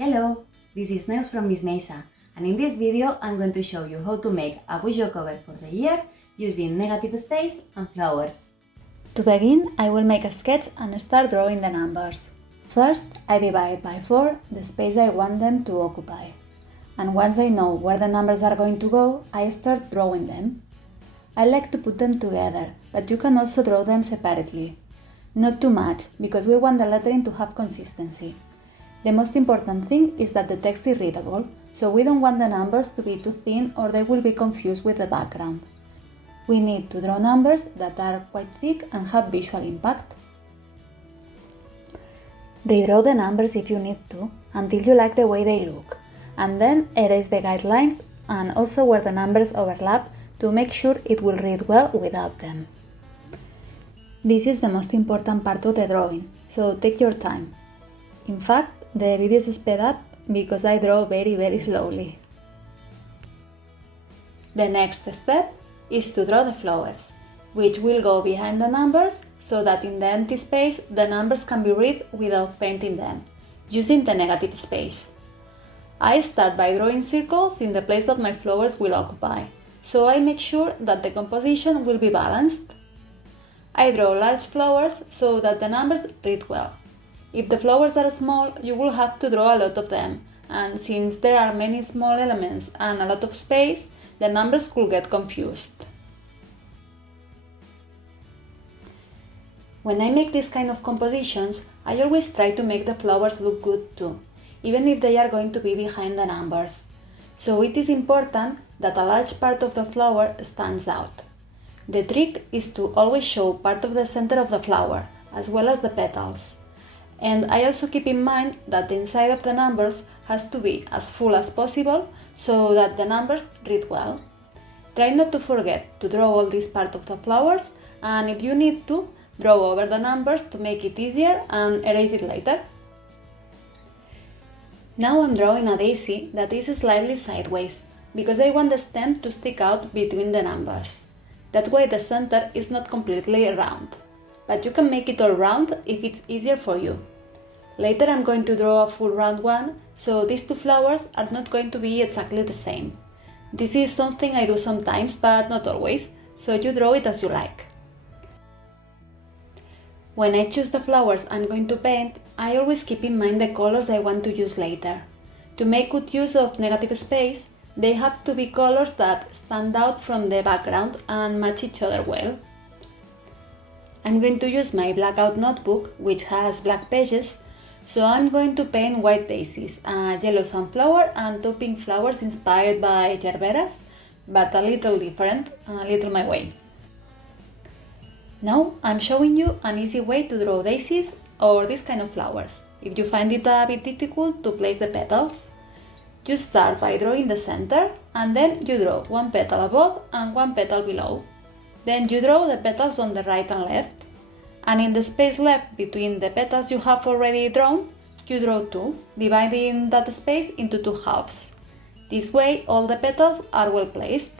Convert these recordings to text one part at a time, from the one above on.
Hello, this is Neus from Miss Mesa, and in this video I'm going to show you how to make a bujo cover for the year using negative space and flowers. To begin, I will make a sketch and start drawing the numbers. First, I divide by 4 the space I want them to occupy. And once I know where the numbers are going to go, I start drawing them. I like to put them together, but you can also draw them separately. Not too much, because we want the lettering to have consistency. The most important thing is that the text is readable, so we don't want the numbers to be too thin or they will be confused with the background. We need to draw numbers that are quite thick and have visual impact. Redraw the numbers if you need to, until you like the way they look, and then erase the guidelines and also where the numbers overlap to make sure it will read well without them. This is the most important part of the drawing, so take your time. In fact, the video is sped up because I draw very slowly. The next step is to draw the flowers, which will go behind the numbers so that in the empty space the numbers can be read without painting them, using the negative space. I start by drawing circles in the place that my flowers will occupy, so I make sure that the composition will be balanced. I draw large flowers so that the numbers read well. If the flowers are small, you will have to draw a lot of them, and since there are many small elements and a lot of space, the numbers could get confused. When I make this kind of compositions, I always try to make the flowers look good too, even if they are going to be behind the numbers. So it is important that a large part of the flower stands out. The trick is to always show part of the center of the flower, as well as the petals. And I also keep in mind that the inside of the numbers has to be as full as possible so that the numbers read well. Try not to forget to draw all this part of the flowers, and if you need to, draw over the numbers to make it easier and erase it later. Now I'm drawing a daisy that is slightly sideways, because I want the stem to stick out between the numbers. That way the center is not completely round. But you can make it all round if it's easier for you. Later I'm going to draw a full round one, so these two flowers are not going to be exactly the same. This is something I do sometimes, but not always, so you draw it as you like. When I choose the flowers I'm going to paint, I always keep in mind the colors I want to use later. To make good use of negative space, they have to be colors that stand out from the background and match each other well. I'm going to use my blackout notebook, which has black pages, so I'm going to paint white daisies, a yellow sunflower and two pink flowers inspired by gerberas, but a little different, a little my way. Now I'm showing you an easy way to draw daisies or this kind of flowers, if you find it a bit difficult to place the petals. You start by drawing the center, and then you draw one petal above and one petal below. Then you draw the petals on the right and left, and in the space left between the petals you have already drawn, you draw two, dividing that space into two halves. This way all the petals are well placed.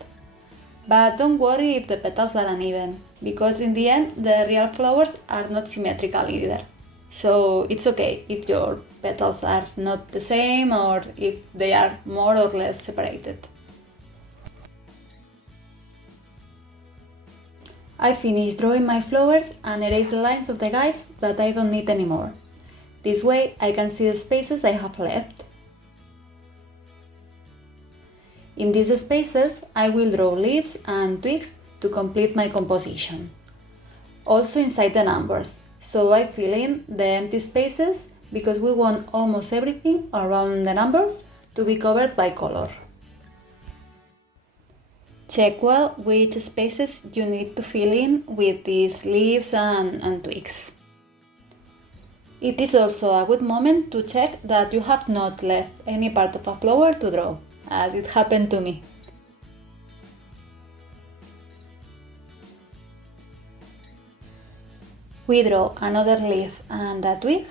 But don't worry if the petals are uneven, because in the end the real flowers are not symmetrical either. So it's okay if your petals are not the same or if they are more or less separated. I finished drawing my flowers and erased the lines of the guides that I don't need anymore. This way I can see the spaces I have left. In these spaces I will draw leaves and twigs to complete my composition. Also inside the numbers, so I fill in the empty spaces because we want almost everything around the numbers to be covered by color. Check well which spaces you need to fill in with these leaves and twigs. It is also a good moment to check that you have not left any part of a flower to draw, as it happened to me. We draw another leaf and a twig,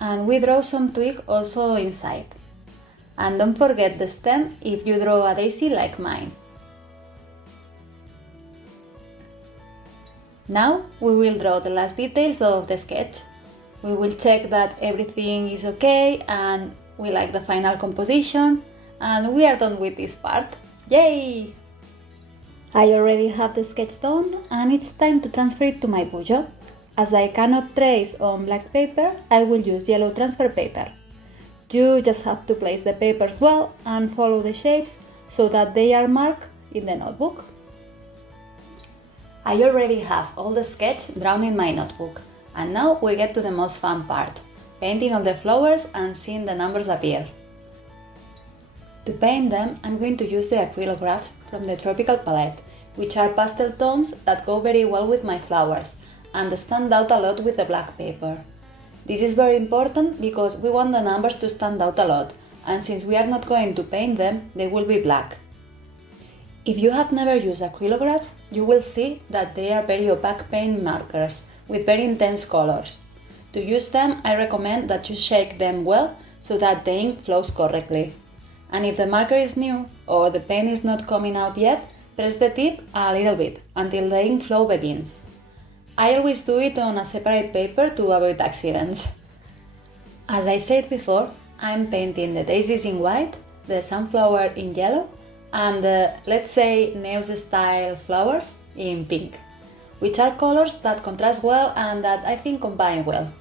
and we draw some twig also inside. And don't forget the stem if you draw a daisy like mine. Now we will draw the last details of the sketch. We will check that everything is okay, and we like the final composition, and we are done with this part. Yay! I already have the sketch done, and it's time to transfer it to my bujo. As I cannot trace on black paper, I will use yellow transfer paper. You just have to place the papers well and follow the shapes so that they are marked in the notebook. I already have all the sketch drawn in my notebook, and now we get to the most fun part, painting all the flowers and seeing the numbers appear. To paint them, I'm going to use the acrylographs from the Tropical palette, which are pastel tones that go very well with my flowers and stand out a lot with the black paper. This is very important because we want the numbers to stand out a lot, and since we are not going to paint them, they will be black. If you have never used acrylographs, you will see that they are very opaque paint markers with very intense colors. To use them, I recommend that you shake them well so that the ink flows correctly. And if the marker is new or the paint is not coming out yet, press the tip a little bit until the ink flow begins. I always do it on a separate paper to avoid accidents. As I said before, I'm painting the daisies in white, the sunflower in yellow, and the, let's say, Neus style flowers in pink, which are colors that contrast well and that I think combine well.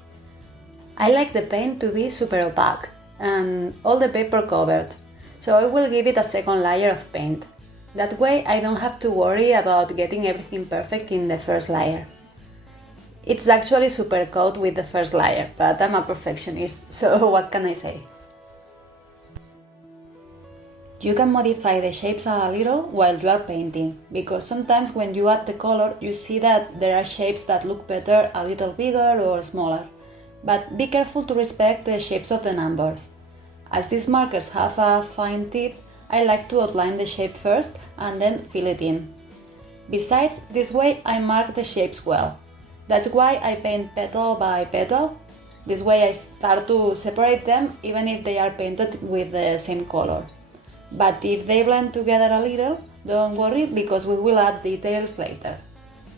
I like the paint to be super opaque and all the paper covered, so I will give it a second layer of paint. That way I don't have to worry about getting everything perfect in the first layer. It's actually super coat with the first layer, but I'm a perfectionist, so what can I say? You can modify the shapes a little while you are painting, because sometimes when you add the color, you see that there are shapes that look better a little bigger or smaller. But be careful to respect the shapes of the numbers. As these markers have a fine tip, I like to outline the shape first and then fill it in. Besides, this way I mark the shapes well. That's why I paint petal by petal. This way I start to separate them even if they are painted with the same color. But if they blend together a little, don't worry because we will add details later.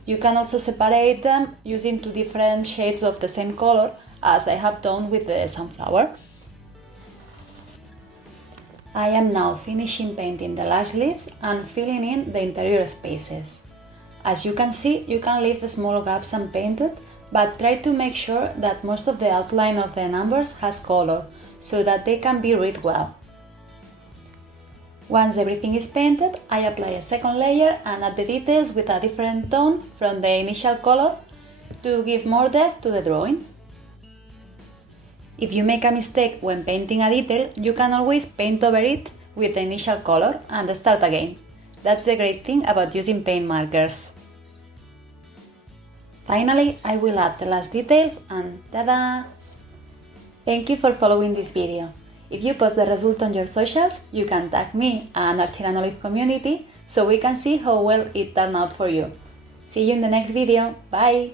You can also separate them using two different shades of the same color, as I have done with the sunflower. I am now finishing painting the last leaves and filling in the interior spaces. As you can see, you can leave small gaps unpainted, but try to make sure that most of the outline of the numbers has color, so that they can be read well. Once everything is painted, I apply a second layer and add the details with a different tone from the initial color to give more depth to the drawing. If you make a mistake when painting a detail, you can always paint over it with the initial color and start again. That's the great thing about using paint markers. Finally, I will add the last details and ta-da! Thank you for following this video. If you post the result on your socials, you can tag me and our Chill and Olive community so we can see how well it turned out for you. See you in the next video. Bye!